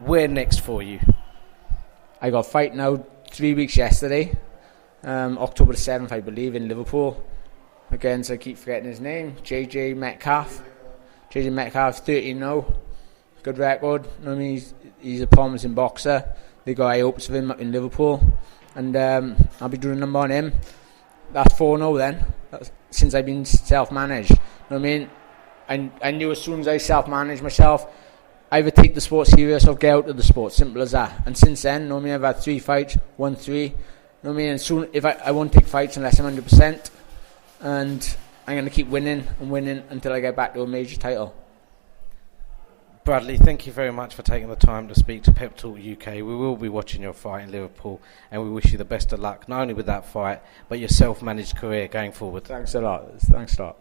Where next for you? I got a fight now 3 weeks yesterday, October the 7th, I believe, in Liverpool, against, I keep forgetting his name, JJ Metcalf. JJ Metcalf, 13-0, good record. I mean, he's a promising boxer. They got high hopes of him up in Liverpool, and I'll be doing a number on him. That's 4-0 then, since I've been self-managed. You know what I mean? I knew as soon as I self-managed myself, I either take the sport serious or get out of the sport, simple as that. And since then, you know what I mean, I've had 3 fights, won 3. You know what I mean? And soon, if I won't take fights unless I'm 100%, and I'm going to keep winning and winning until I get back to a major title. Bradley, thank you very much for taking the time to speak to Pep Talk UK. We will be watching your fight in Liverpool, and we wish you the best of luck, not only with that fight, but your self-managed career going forward. Thanks a lot. Thanks a lot.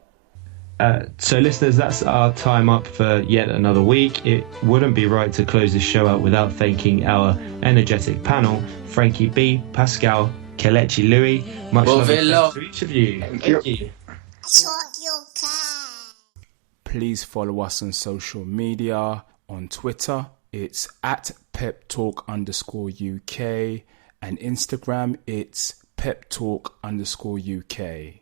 So listeners, that's our time up for yet another week. It wouldn't be right to close this show out without thanking our energetic panel, Frankie B, Pascal, Kelechi, Louie. Much love to each of you. Thank you. Please follow us on social media. On Twitter, it's at PepTalk_UK, and Instagram, it's PepTalk_UK.